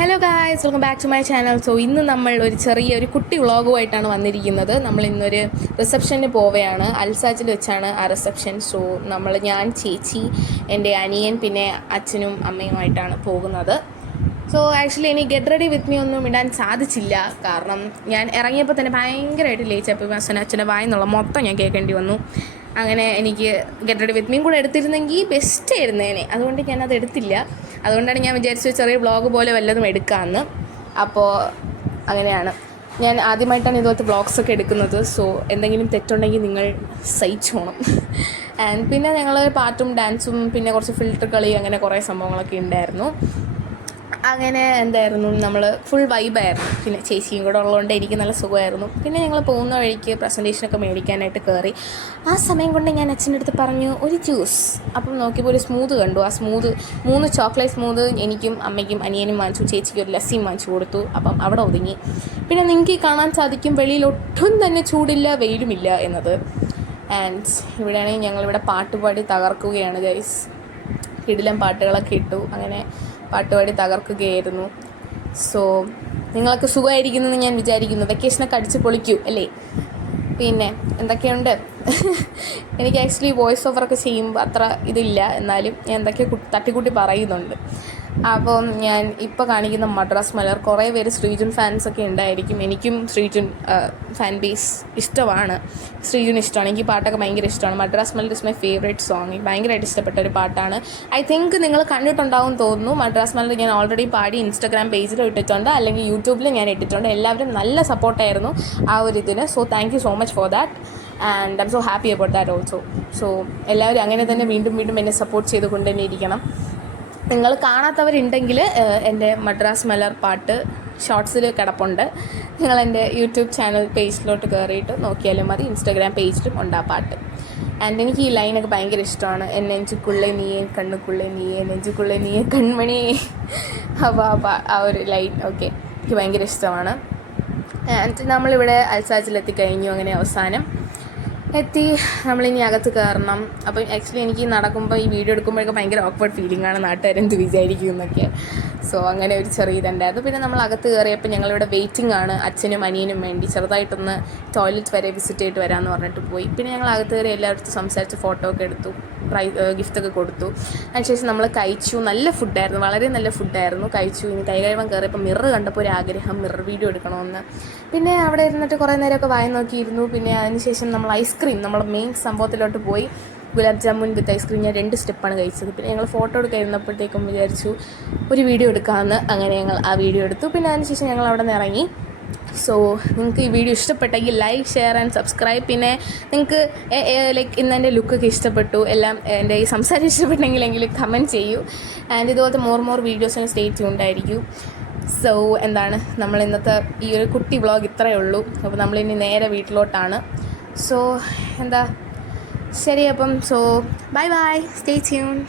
Hello guys, welcome back to my channel. So ഇന്ന് നമ്മൾ ഒരു കുട്ടി വ്ളോഗുമായിട്ടാണ് വന്നിരിക്കുന്നത്. നമ്മൾ ഇന്നൊരു റിസപ്ഷന് പോവുകയാണ്. അൽസാജിൽ വെച്ചാണ് ആ റിസപ്ഷൻ. സോ ഞാൻ, ചേച്ചി, എൻ്റെ അനിയൻ, പിന്നെ അച്ഛനും അമ്മയുമായിട്ടാണ് പോകുന്നത്. സോ ആക്ച്വലി എനിക്ക് ഗെറ്റ് റെഡി വിത്ത് മീ ഒന്നും ഇടാൻ സാധിച്ചില്ല. കാരണം ഞാൻ ഇറങ്ങിയപ്പോൾ തന്നെ ഭയങ്കരമായിട്ട് ലേറ്റായപ്പോൾ അച്ഛൻ്റെ വായെന്നുള്ള മൊത്തം ഞാൻ കേൾക്കേണ്ടി വന്നു. അങ്ങനെ എനിക്ക് ഗെറ്റ് റെഡി വിത്ത് മീയും കൂടെ എടുത്തിരുന്നെങ്കിൽ ബെസ്റ്റ് ആയിരുന്നേനെ. അതുകൊണ്ട് ഞാനത് എടുത്തില്ല. അതുകൊണ്ടാണ് ഞാൻ വിചാരിച്ചത് ചെറിയ വ്ളോഗ് പോലെ വല്ലതും എടുക്കാമെന്ന്. അപ്പോൾ അങ്ങനെയാണ് ഞാൻ ആദ്യമായിട്ടാണ് ഇതുപോലത്തെ വ്ളോഗ്സൊക്കെ എടുക്കുന്നത്. സോ എന്തെങ്കിലും തെറ്റുണ്ടെങ്കിൽ നിങ്ങൾ സഹിച്ചോണം. ആൻഡ് പിന്നെ ഞങ്ങൾ പാട്ടും ഡാൻസും പിന്നെ കുറച്ച് ഫിൽറ്റർ കളി അങ്ങനെ കുറേ സംഭവങ്ങളൊക്കെ ഉണ്ടായിരുന്നു. അങ്ങനെ എന്തായിരുന്നു, നമ്മൾ ഫുൾ വൈബായിരുന്നു. പിന്നെ ചേച്ചിയും കൂടെ ഉള്ളതുകൊണ്ട് എനിക്ക് നല്ല സുഖമായിരുന്നു. പിന്നെ ഞങ്ങൾ പോകുന്ന വഴിക്ക് പ്രസൻറ്റേഷനൊക്കെ മേടിക്കാനായിട്ട് കയറി. ആ സമയം കൊണ്ട് ഞാൻ അച്ഛൻ്റെ അടുത്ത് പറഞ്ഞു ഒരു ജ്യൂസ്. അപ്പം നോക്കിയപ്പോൾ ഒരു സ്മൂത്ത് കണ്ടു. ആ 3 ചോക്ലേറ്റ് സ്മൂത്ത് എനിക്കും അമ്മയ്ക്കും അനിയനും വാങ്ങിച്ചു. ചേച്ചിക്ക് ഒരു ലസ്സിയും വാങ്ങിച്ചു കൊടുത്തു. അപ്പം അവിടെ ഒതുങ്ങി. പിന്നെ നിങ്ങൾക്ക് കാണാൻ സാധിക്കും വെളിയിൽ ഒട്ടും തന്നെ ചൂടില്ല, വെയിലുമില്ല എന്നത്. ആൻഡ് ഇവിടെയാണെങ്കിൽ ഞങ്ങളിവിടെ പാട്ടുപാടി തകർക്കുകയാണ് ഗൈസ്. കിടിലം പാട്ടുകളൊക്കെ ഇട്ടു. അങ്ങനെ പാട്ടുപാടി തകർക്കുകയായിരുന്നു. സോ നിങ്ങളൊക്കെ സുഖമായിരിക്കുന്നെന്ന് ഞാൻ വിചാരിക്കുന്നു. വെക്കേഷനൊക്കെ അടിച്ച് പൊളിക്കൂ അല്ലേ? പിന്നെ എന്തൊക്കെയുണ്ട്? എനിക്ക് ആക്ച്വലി വോയിസ് ഓവറൊക്കെ ചെയ്യുമ്പോൾ അത്ര ഇതില്ല, എന്നാലും ഞാൻ എന്തൊക്കെ തട്ടിക്കൂട്ടി പറയുന്നുണ്ട്. അപ്പം ഞാൻ ഇപ്പോൾ കാണിക്കുന്ന മദ്രാസ് മലർ, കുറേ പേര് ശ്രീജുൻ ഫാൻസൊക്കെ ഉണ്ടായിരിക്കും. എനിക്കും ശ്രീജുൻ ഫാൻ ബേസ് ഇഷ്ടമാണ്. ശ്രീജുൻ ഇഷ്ടമാണ്. എനിക്ക് പാട്ടൊക്കെ ഭയങ്കര ഇഷ്ടമാണ്. മദ്രാസ് മലർ ഇസ് മൈ ഫേവറേറ്റ് സോങ്. ഭയങ്കരമായിട്ട് ഇഷ്ടപ്പെട്ട ഒരു പാട്ടാണ്. ഐ തിങ്ക് നിങ്ങൾ കണ്ടിട്ടുണ്ടാവും തോന്നുന്നു. മദ്രാസ് മലർ ഞാൻ ഓൾറെഡി പാടി ഇൻസ്റ്റാഗ്രാം പേജിലും ഇട്ടിട്ടുണ്ട്, അല്ലെങ്കിൽ യൂട്യൂബിലും ഞാൻ ഇട്ടിട്ടുണ്ട്. എല്ലാവരും നല്ല സപ്പോർട്ടായിരുന്നു ആ ഒരു ഇതിന്. So thank you so much for that. And I M so happy about that also. So എല്ലാവരും അങ്ങനെ തന്നെ വീണ്ടും വീണ്ടും എന്നെ സപ്പോർട്ട് ചെയ്തുകൊണ്ട് തന്നെ ഇരിക്കണം. നിങ്ങൾ കാണാത്തവരുണ്ടെങ്കിൽ എൻ്റെ മദ്രാസ് മലർ പാട്ട് ഷോർട്സിൽ കിടപ്പുണ്ട്. നിങ്ങൾ എൻ്റെ യൂട്യൂബ് ചാനൽ പേജിലോട്ട് കയറിയിട്ട് നോക്കിയാലും മതി. ഇൻസ്റ്റാഗ്രാം പേജിലും ഉണ്ട് ആ പാട്ട്. ആൻഡ് എനിക്ക് ഈ ലൈനൊക്കെ ഭയങ്കര ഇഷ്ടമാണ്. നെഞ്ചുക്കുള്ളേ നീയേ കണ്ണുക്കുള്ളേ നീയേ നെഞ്ചുക്കുള്ളേ നീയേ കൺമണിയേ. അപ്പോൾ ആ ഒരു ലൈൻ ഓക്കെ എനിക്ക് ഭയങ്കര ഇഷ്ടമാണ്. ആൻഡ് നമ്മളിവിടെ അൽസാജിലെത്തിക്കഴിഞ്ഞു. അങ്ങനെ അവസാനം എത്തി. നമ്മളിനി അകത്ത് കയറണം. അപ്പം ആക്ച്വലി എനിക്ക് നടക്കുമ്പോൾ ഈ വീഡിയോ എടുക്കുമ്പോഴൊക്കെ ഭയങ്കര ഓക്വേർഡ് ഫീലിംഗാണ്. നാട്ടുകാരെന്ത് വിചാരിക്കും എന്നൊക്കെ. സോ അങ്ങനെ ഒരു ചെറിയ ഇതുണ്ടായിരുന്നു. പിന്നെ നമ്മൾ അകത്ത് കയറിയപ്പോൾ ഞങ്ങളിവിടെ വെയിറ്റിംഗ് ആണ് അച്ഛനും അനിയനും വേണ്ടി. ചെറുതായിട്ടൊന്ന് ടോയ്ലറ്റ് വരെ വിസിറ്റ് ചെയ്തിട്ട് വരാമെന്ന് പറഞ്ഞിട്ട് പോയി. പിന്നെ ഞങ്ങൾ അകത്ത് കയറി എല്ലായിടത്തും സംസാരിച്ച് ഫോട്ടോ ഒക്കെ എടുത്തു, ഗിഫ്റ്റൊക്കെ കൊടുത്തു. അതിനുശേഷം നമ്മൾ കഴിച്ചു. നല്ല ഫുഡായിരുന്നു, വളരെ നല്ല ഫുഡായിരുന്നു. കഴിച്ചു. ഇനി കൈ കഴുകാൻ കയറിയപ്പോൾ മിറർ കണ്ടപ്പോൾ ഒരു ആഗ്രഹം മിറർ വീഡിയോ എടുക്കണമെന്ന്. പിന്നെ അവിടെ ഇരുന്നിട്ട് കുറേ നേരമൊക്കെ വായി നോക്കിയിരുന്നു. പിന്നെ അതിനുശേഷം നമ്മൾ ഐസ്ക്രീം, നമ്മൾ മെയിൻ സംഭവത്തിലോട്ട് പോയി. ഗുലാബ് ജാമുൻ വിത്ത് ഐസ്ക്രീം ഞാൻ 2 സ്റ്റെപ്പാണ് കഴിച്ചത്. പിന്നെ ഞങ്ങൾ ഫോട്ടോ എടുക്കാൻ ഇരുന്നപ്പോഴത്തേക്കും വിചാരിച്ചു ഒരു വീഡിയോ എടുക്കാമെന്ന്. അങ്ങനെ ഞങ്ങൾ ആ വീഡിയോ എടുത്തു. പിന്നെ അതിനുശേഷം ഞങ്ങൾ അവിടെ നിന്ന് ഇറങ്ങി. സോ നിങ്ങൾക്ക് ഈ വീഡിയോ ഇഷ്ടപ്പെട്ടെങ്കിൽ ലൈക്ക്, ഷെയർ ആൻഡ് സബ്സ്ക്രൈബ്. പിന്നെ നിങ്ങൾക്ക് ലൈക്ക് ഇന്ന് എൻ്റെ ലുക്കൊക്കെ ഇഷ്ടപ്പെട്ടു, എല്ലാം എൻ്റെ ഈ സംസാരം ഇഷ്ടപ്പെട്ടെങ്കിലെങ്കിലും കമൻറ്റ് ചെയ്യൂ. ആൻഡ് ഇതുപോലത്തെ മോർ വീഡിയോസിന് സ്റ്റേ ട്യൂൺഡ്. സോ എന്താണ്, നമ്മൾ ഇന്നത്തെ ഈ ഒരു കുട്ടി വ്ളോഗ് ഇത്രയേ ഉള്ളൂ. അപ്പോൾ നമ്മളിനി നേരെ വീട്ടിലോട്ടാണ്. സോ എന്താ ശരി, അപ്പം സോ ബൈ സ്റ്റേ ട്യൂൺഡ്.